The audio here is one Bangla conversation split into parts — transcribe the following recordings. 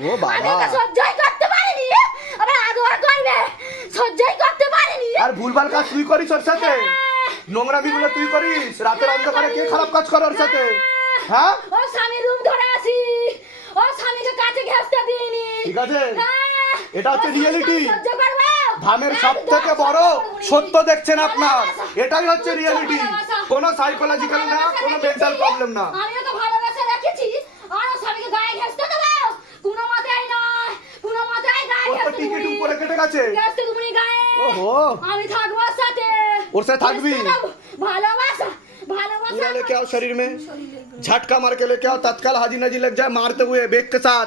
ও সহ্যই পারিনি। পারিনি। আর ভুলভাল কাজ তুই করিস ওর সাথে? তুই করিস? রাতের কে খারাপ কাজ করে ওর সাথে? হ্যাঁ।, হ্যাঁ? এটা হচ্ছে রিয়েলিটি সব থেকে বড় সত্য দেখছেন আপনার। এটাই হচ্ছে রিয়েলিটি কোনো সাইকোলজিক্যাল না কোনো মেন্টাল প্রবলেম না। কেটে গেছে। ওহো। আমি থাকব সাথে। ওর সাথে থাকবি? ভালোবাসা पूरा लेके आओ शरीर में झटका मार के लेके आओ तत्काल हाजी नजी लग जाए मारते हुए बेग के साथ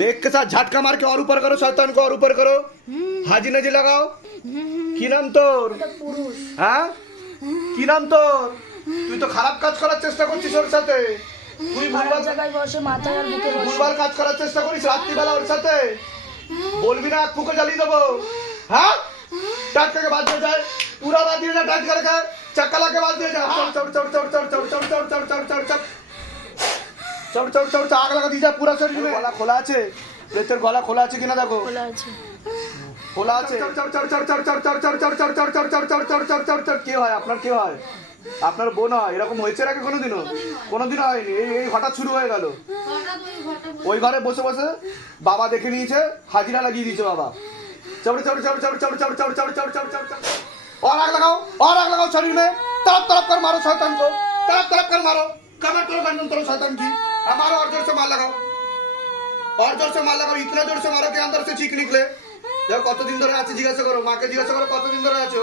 बेग के साथ झटका मार के और ऊपर करो शैतान को और ऊपर কি নাম তোর? হ্যাঁ? কি নাম তোর? তুই তো খারাপ কাজ করার চেষ্টা করছিস ওর সাথে। তুই ভুলবার কাজ করার চেষ্টা করিস রাত্রিবেলা ওর সাথে। বলবি না পুকে জ্বালিয়ে দেবো হ্যাঁ টাটকাকে বাদ দিয়ে যায় পুরা বাদ দিয়ে যায় টাটকাকে চাকালাকে বাদ দিয়ে যায় চড় চড় চড় চড় চড় চড় চড় চড় চড় চড় চড় চড় চড় চড় চড় আগ লাগা দিয়ে যায় পুরা শরীরে গলা খোলা আছে তোর গলা খোলা আছে কিনা দেখো খোলা আছে খোলা আছে চড় চড় চড় চড় চড় চড় চড় চড় চড় চড় চড় চড় চড় চড় চড় চড় কি হয় আপনার কি হয় আপনার বোন হয় এরকম হয়েছে আগে কোনোদিনও কোনোদিনও হয়নি এই এই হঠাৎ শুরু হয়ে গেল ওই ঘরে বসে বসে বাবা দেখে নিয়েছে হাজিরা লাগিয়ে দিয়েছে বাবা চবড়ে চবড়ে চবড়ে চবড়ে চবড়ে চবড়ে চবড়ে চবড়ে চবড়ে চবড়ে চবড়ে और आग लगाओ और आग लगाओ शरीर में तरफ तरफ कर मारो शैतान को तरफ तरफ कर मारो कमर तोड़ गर्दन तोड़ो शैतान की मारो और जोर से मार लगाओ और जोर से मार लगाओ इतना जोर से मारो कि अंदर से चीख निकले দেখো কতদিন ধরে আছে জিজ্ঞাসা করো মাকে জিজ্ঞাসা করো কতদিন ধরে আছো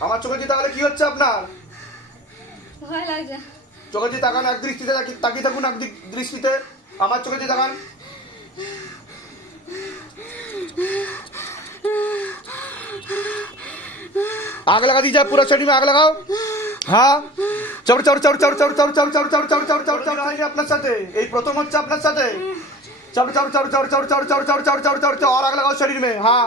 আমার চোখে দিয়ে তাহলে কি হচ্ছে আপনার ভয় লাগছে চোখে যে তাকান এক দৃষ্টিতে তাকি থাকুন এক দৃষ্টিতে আমার চোখে যে তাকান আগ লাগা দিয়ে पूरा পুরো में আগ লাগাও হ্যাঁ চড় চড় চড় চর চড় চর চর চর চর চড় চর চড় চর আপনার সাথে এই প্রথম হচ্ছে আপনার সাথে চড় চড় চড় চর চড় চড় চর চর চর চর চড় চর চর চর চর লাগাও চর চর হ্যাঁ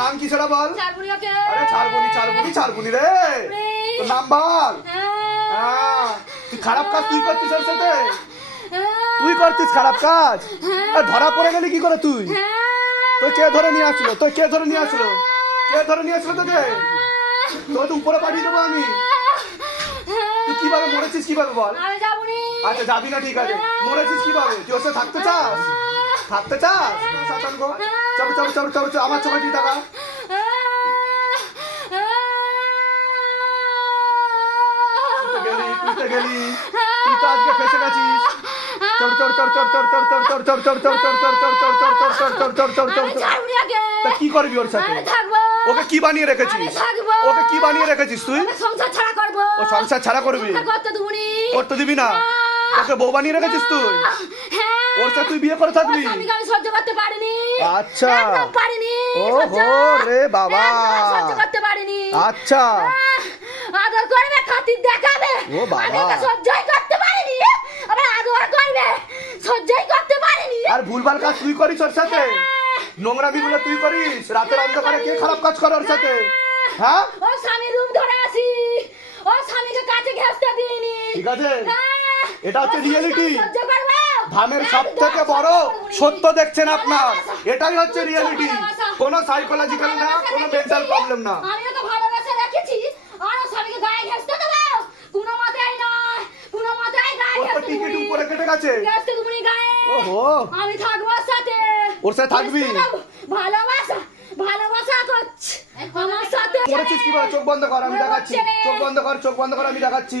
নাম কি সেটা বল? আরে ছাড়বনি ছাড়বনি ছাড়বনি রে। তোর নাম বল। হ্যাঁ। তুই খারাপ কাজ তুই করছিস ওর সাথে? তুই করছিস খারাপ কাজ? আর ধরা পড়ে গেলি কি করে তুই? তোর কে ধরে নিয়ে আসলো? তোর কে ধরে নিয়ে আসলো? কে ধরে নিয়ে আসলো তোকে? তোর তো উপরে পাঠিয়ে দেবো আমি। তুই কীভাবে মরেছিস কীভাবে বল? আচ্ছা যাবি না ঠিক আছে। মরেছিস কীভাবে? তুই ওর থাকতে চাস? থাকতে চাস চলো চলো চলো চলো চলো আমার চোখে টাকা গেলি কি করবি ওর সাথে ওকে কি বানিয়ে রেখেছিস ওকে কি বানিয়ে রেখেছিস তুই সংসার ছাড়া করবি দিবি না তাকে বউ বানিয়ে রেখেছিস তুই? হ্যাঁ। ওর সাথে তুই বিয়ে করে থাকবি? আমি সহ্য করতে পারিনি। আচ্ছা। পারিনি ওহো রে বাবা। সহ্য করতে পারিনি। আচ্ছা। আদর করবে খাতির দেখাবে। ও বাবা। সহ্যই করতে পারিনি। আবার আদর করবে সহ্যই করতে পারিনি। আর ভুলভাল কাজ তুই করিস ওর সাথে? হ্যাঁ। নোংরা গুলো তুই করিস? রাতের হ্যাঁ, অন্ধকারে কে খারাপ কাজ করে ওর সাথে? হ্যাঁ? ও স্বামী রুম ধরে আসি ও স্বামীকে কাছে ঘেসতে দিইনি। ঠিক আছে। এটা হচ্ছে রিয়েলিটি ধানের সব থেকে বড় সত্য দেখছেন আপনার। এটাই হচ্ছে রিয়েলিটি কোনো সাইকোলজিক্যাল না কোনো মেন্টাল প্রবলেম না। তো টিকিট উপরে কেটে গেছে। থাকবি করেছিস কি চোখ বন্ধ কর আমি দেখাচ্ছি। চোখ বন্ধ কর চোখ বন্ধ কর আমি দেখাচ্ছি।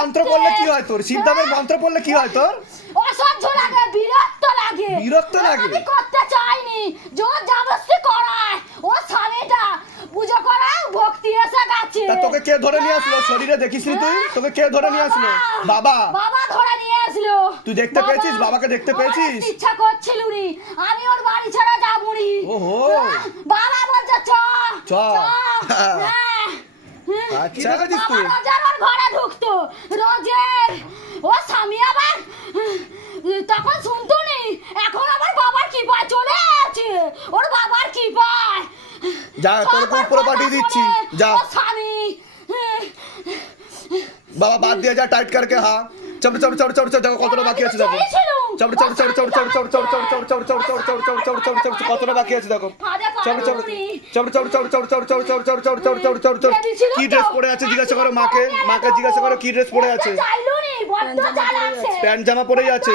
মন্ত্র পড়লে কি হয় তোর? শিব দামের মন্ত্র পড়লে কি হয় তোর? অসহ্য লাগে বিরক্ত লাগে। বিরক্ত লাগে? আমি করতে চাইনি। জোর জবরদস্তি করায়। ও স্বামীটা পুজো করা ভক্তি এসে গেছে। তা তোকে কে ধরে নিয়ে আসলো? শরীরে দেখিসনি তুই? তোকে কে ধরে নিয়ে আসলো? বাবা। বাবা। ধরে নিয়ে আসলো। তুই দেখতে পেয়েছিস? বাবাকে দেখতে পেয়েছিস? ইচ্ছা করছিল উনি আমি ওর বাড়ি ছাড়া যাব ওহো। বাবা বলছে চল চল হ্যাঁ আচ্ছা। দিস তুই আচ্ছা। ঘরে ঢুকতো। রোজের। ও স্বামী আবার তখন শুনতো নি এখন আমার বাবার কি পায় চলে আছে। ওর বাবার কি পায় যা তোর পুরো পাঠিয়ে দিচ্ছি। যা। স্বামী বাবা বাদ দিয়ে যা টাইট করকে হা। Chop chop chop chop chop কতটা বাকি আছে দেখো। চাপড়ে চাপড়ে চাপড়ে চাপড়ে চাপড়ে চাপড়ে চাপড়ে চাপড়ে চাপড়ে চাপড়ে চাপড়ে চাপড়ে চাপড়ে চাপড়ে চাপড়ে কতটা বাকি আছে দেখো চাপড়ে চাপড়ে চাপড়ে চাপড়ে চাপড়ে চাপড়ে চাপড়ে চাপড়ে চাপড়ে চাপড়ে চাপড়ে চাপড়ে চাপড়ে চাপড়ে কি ড্রেস পরে আছে জিজ্ঞাসা করো মাকে মাকে জিজ্ঞাসা করো কি ড্রেস পরে আছে প্যান্ট জামা পরে আছে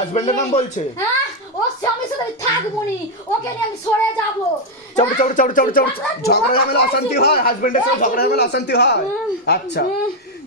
হাজবেন্ডের নাম বলছে? হ্যাঁ ওর স্বামীর সাথে আমি থাকব নি। ওকে নিয়ে আমি সরে যাব। চড় চড় চড় চড় চড়। ঝগড়া ঝামেলা অশান্তি হয় হাজবেন্ডের সাথে ঝগড়া ঝামেলা অশান্তি হয়। আচ্ছা।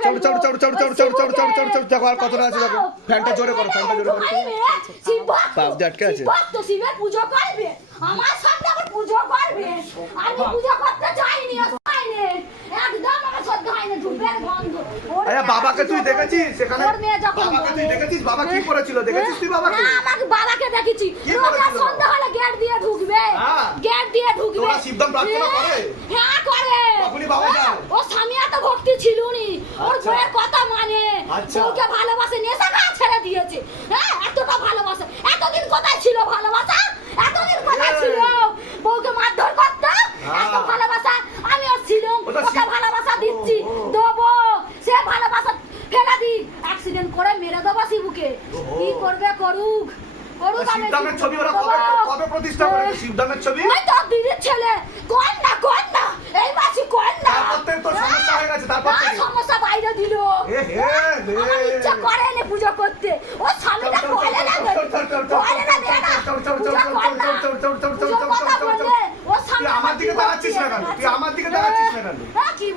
চলো চলো চলো চলো চলো চলো চলো চলো চলো চলো দেখো আর কতটা আছে দেখো ফ্যানটা জোরে করো ফ্যানটা জোরে করো আটকে আছে করবে আমার সামনে করবে আমি করতে চাইনি চাইনি একদম আমার গন্ধ আরে বাবাকে তুই দেখেছিস সেখানে বাবাকে তুই দেখেছিস বাবা কি করেছিল দেখেছিস তুই বাবাকে না আমাকে বাবাকে দেখেছি সন্ধ্যা হলে গেট দিয়ে ঢুকবে গেট দিয়ে ঢুকবে তোরা প্রার্থনা করে হ্যাঁ করে তখনই বাবা যায়? ও স্বামী এত ভক্তি ছিল নি ওর আচ্ছা। বউয়ের কথা মানে আচ্ছা। বউকে ভালোবাসে নেশা খাওয়া ছেড়ে দিয়েছে। হ্যাঁ এতটা ভালোবাসে। এতদিন কোথায় ছিল ভালোবাসা? এতদিন কোথায় ছিল? বউকে মারধর করতো? হ্যাঁ। এত ভালোবাসা? আমি ওর ছিলাম। ওকে ভালোবাসা দিচ্ছি। দেবো। সে ভালোবাসা ফেলে দি অ্যাক্সিডেন্ট করে মেরে দেবো শিবুকে। কি করবে করুক? করুক আমি ছবি ওরা দেবো। কবে কবে প্রতিষ্ঠা করেছে হ্যাঁ। শিবদামের ছবি ওই তো দিদির ছেলে কোন না কোন না এই মাসি কোন না তারপর থেকে তোর সমস্যা হয়ে গেছে, তারপর হ্যাঁ, থেকে। সমস্যা বাইরে দিল এ হে হে। আমার ইচ্ছা করে না পুজো করতে ও স্বামীটা বলে না বলে না মেয়ে না পুজো কর না পুজো কথা বললে ও স্বামী তুই আমার দিকে কি তাকাচ্ছিস না কেন? তুই আমার দিকে তাকাচ্ছিস না কেন? হ্যাঁ, কি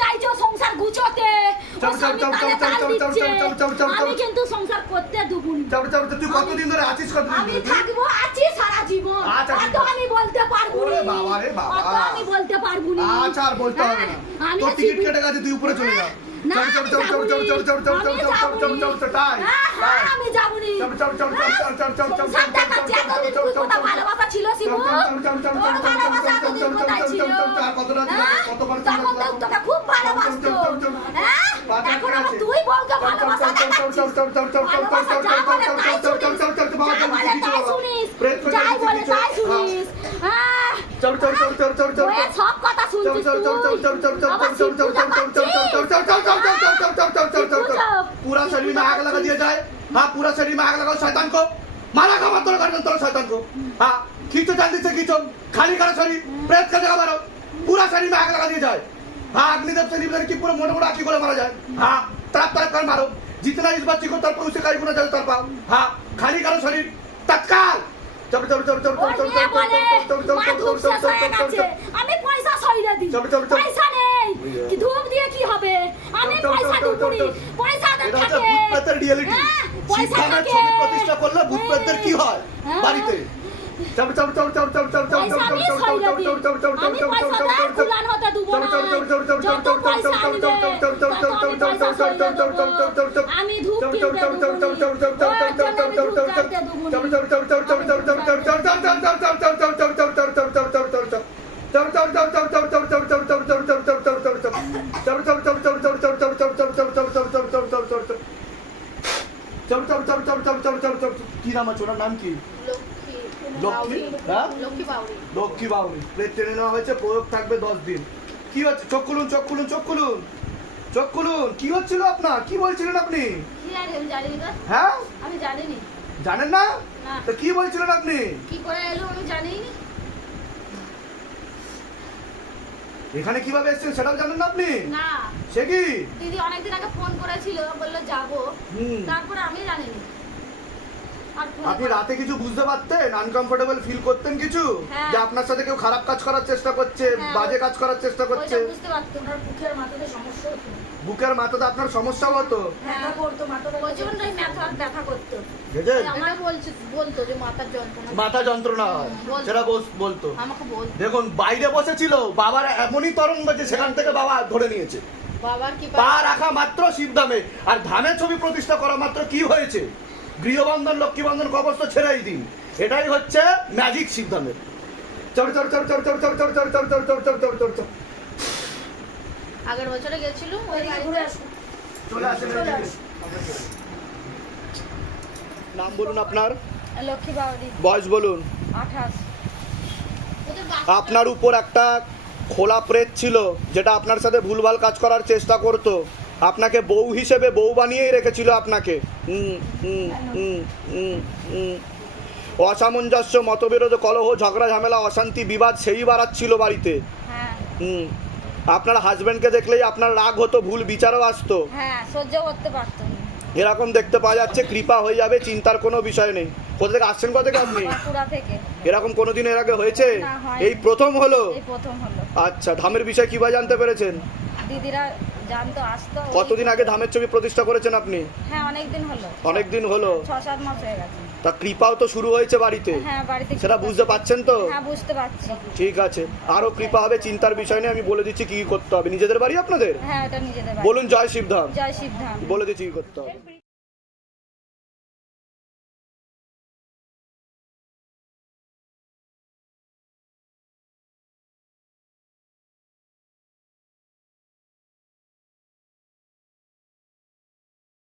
চাইছো আচ্ছা, আমি বলতে পারব না বাবা বলতে হবে না। তোর টিকিট কেটে গেছে তুই উপরে চলে যা। খুব ভালোবাসতো এখন আমার তুই বউকে ভালোবাসা দেখাচ্ছিস ভালোবাসা যা বলে তাই শুনিস যা বলে তাই শুনিস যাই বলে তাই শুনিস হ্যাঁ সব কথা पूरा शरीर में आग लगा दिया जाए हाँ पूरा शरीर में आग लगाओ शैतान को मारा का मत कर तोड़ शैतान को हाँ खींचो जल्दी से खींचो खाली करो शरीर प्रेस कर जगह मारो पूरा शरीर में आग लगा दिया जाए हाँ अग्निदेव शरीर में की पूरा मोटा मोटा आखिर को मारा जाए हाँ तरफ तरफ कर मारो जितना इस बच्ची को तरफ उसे करीब ना जाए तरफ हाँ खाली करो शरीर तत्काल চলো চলো চলো চলো চলো চলো চলো চলো চলো চলো চলো আমি পয়সা সইরা দিই। পয়সা নেই। কি ধূপ দিয়ে কি হবে? আমি পয়সা দিই করি পয়সা থাকে। এটা হ্যাঁ, রিয়েলিটি পয়সা থাকে। প্রতিষ্ঠা করলে হ্যাঁ। ভূতপ্রেতদের কি হয়। হ্যাঁ। বাড়িতে। চল চল চল পয়সা আমি চল সইরে চল দিই চল চল চল আমি চল পয়সা চল দাও চল চল ফুলান হতে দেবো না যত পয়সা তত আমি ধূপ কিনতে কি নাম আছে ওনার নাম কি লক্ষ্মী? হ্যাঁ? লক্ষ্মী বাউরি প্লেট টেনে নেওয়া হয়েছে প্রয়োগ থাকবে দশ দিন। কি হচ্ছে? চোখ খুলুন চোখ খুলুন চোখ খুলুন। চোখ খুলুন। কি হচ্ছিল আপনার? কি বলছিলেন আপনি? হ্যাঁ? আমি জানিনি। জানেন না? তো কি বলছিলেন আপনি? কি করে এলো আমি জানিনি এখানে কীভাবে এসেছেন সেটাও জানেন না আপনি? না। সে কি? দিদি অনেকদিন আগে ফোন করেছিল বলল যাব। তারপরে আমি জানিনি। আপনি রাতে কিছু বুঝতে পারতেন? আনকমফোর্টেবল ফিল করতেন কিছু? হ্যাঁ। যে আপনার সাথে কেউ খারাপ কাজ করার চেষ্টা করছে হ্যাঁ। বাজে কাজ করার চেষ্টা করছে। বুকের মাথাতে আপনার সমস্যা হতো? মাথা করতো। বুঝলেন আমার বলছে বলতো যে মাথার যন্ত্রণা। হয় সেটা বলতো। দেখুন বাইরে বসেছিল বাবার এমনই তরঙ্গ যে সেখান থেকে বাবা ধরে নিয়েছে। বাবার কি পা রাখা মাত্র শিবধামে আর ধামের ছবি প্রতিষ্ঠা করা মাত্র কি হয়েছে? গৃহবন্ধন লক্ষ্মীবন্ধন কবচ তো ছেড়েই দিন এটাই হচ্ছে ম্যাজিক শিবধামের চল চল চল চল চল চল চল চল চল চল চল চল চল চল চল আগের বছরে গেছিলুম ওই চলে আসেন নাম বলুন আপনার লক্ষ্মী বাউরি বয়স বলুন আপনার উপর একটা খোলা প্রেত ছিল যেটা আপনার সাথে ভুলভাল কাজ করার চেষ্টা করতো আপনাকে বউ হিসেবে বউ বানিয়েই রেখেছিল আপনাকে। অসামঞ্জস্য মতবিরোধ কলহ ঝগড়া ঝামেলা অশান্তি বিবাদ সেই বাড়াচ্ছিল বাড়িতে। হ্যাঁ। হুম আপনার হাজবেন্ডকে দেখলেই আপনার রাগ হতো ভুল বিচারও আসতো। হ্যাঁ সহ্য করতে পারতো এরকম দেখতে পাওয়া যাচ্ছে কৃপা হয়ে যাবে চিন্তার কোনো বিষয় নেই। কোথা থেকে আসছেন কোথা থেকে আপনি? এরকম কোনোদিন এর আগে হয়েছে? এই প্রথম হলো? এই প্রথম হলো। আচ্ছা ধামের বিষয় কীভাবে জানতে পেরেছেন? দিদিরা জানতো আসতো কতদিন আগে ধামের ছবি প্রতিষ্ঠা করেছেন আপনি? হ্যাঁ অনেক দিন হলো। অনেক দিন হলো? ছ সাত মাস হয়ে গেছে। তা কৃপাও তো শুরু হয়েছে বাড়িতে? হ্যাঁ বাড়িতে সেটা বুঝতে পারছেন তো? হ্যাঁ বুঝতে পারছি। ঠিক আছে। আরও কৃপা হবে চিন্তার বিষয় নিয়ে আমি বলে দিচ্ছি কি কি করতে হবে। নিজেদের বাড়ি আপনাদের? হ্যাঁ এটা নিজেদের বাড়ি। বলুন জয় শিবধাম। জয় শিবধাম। বলে দিচ্ছি কি করতে হবে।